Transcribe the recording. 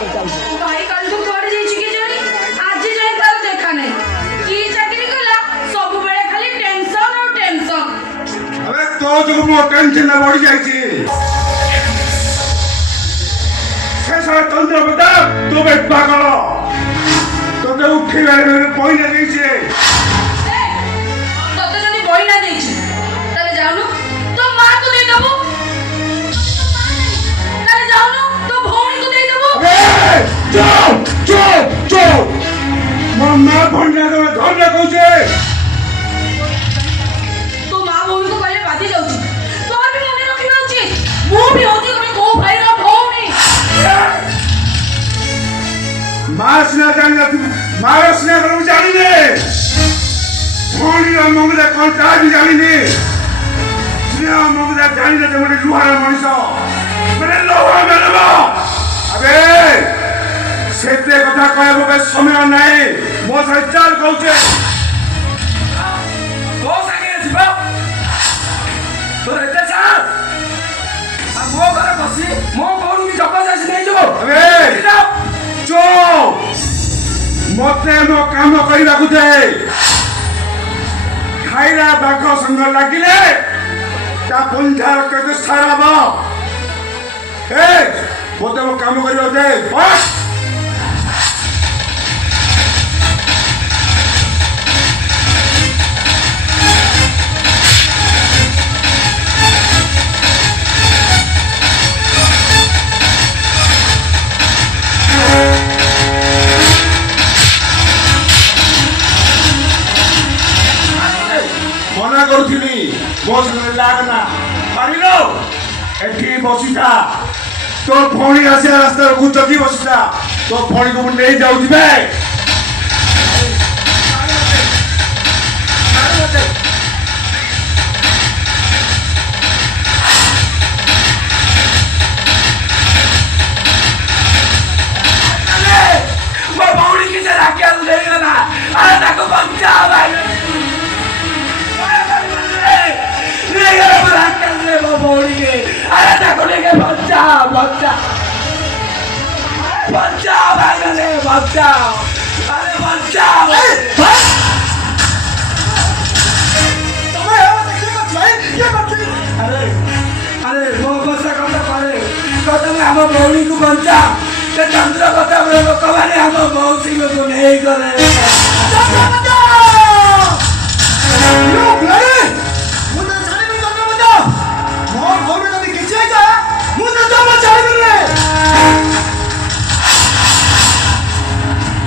भाई कल तो कुआडे जाई छी के जानी आज जाई तार देखा नहीं की चाकरी कला सब बेले खाली टेंशन और टेंशन। अबे तो जो मो टेंशन ना बढ़ी जाई छी से सारा तंत्र बता तो बे पागल तो के उठी गए पॉइंट देई छी तो जनी बहिना देई छी तले जाउनु तो मां को दे देबो तले जाउनु तो भौणी को दे देबो। चुप चुप चुप मम्मा भंडा तो धरले कहछे तो मां भौणी को कहले बाती जाउची तोर भी मने रखिबा उचित मु भी होती कोई को भाई रो भौणी मासना जानी तू मारसना करू जानी ने भौणी रा मंगला कोन ता भी जानी ने जिया मंगला जानी ने मोटे लुहारा मनिस मेरे लोहा मेलबा अबे सेते कथा कहबो के समय नाही मो सच्चाल कहछे हो सके जीवा तो रहते सा आ मो घर बसी मो कोन भी जबरदस्त नहीं जो अबे चुप मते मो काम करिबा को दे खाइला बाघ संग लागिले ता बंधार के सारा बा ए मते मो काम करिबा दे बस मना करुथिली बस लागना पारिलो एठी बसिता तो भौणी आसे रास्ता को जगी बसिता तो भौणी को नहीं जाउ दिबे मो भौणी की से राखिया ले गला अरे ताको बच्चा भाई ले गला राखिया ले मो भौणी के अरे ताको लेके बच्चा बच्चा बच्चा भाई ले बच्चा अरे बच्चा तुम्हें हो देखिए मत भाई ये मत अरे अरे मो बच्चा कथा करे तो तुम हम भौणी को बच्चा ते चंद्र कथा बोले लोक माने हम मौसी को नहीं करे चंद्र कथा यू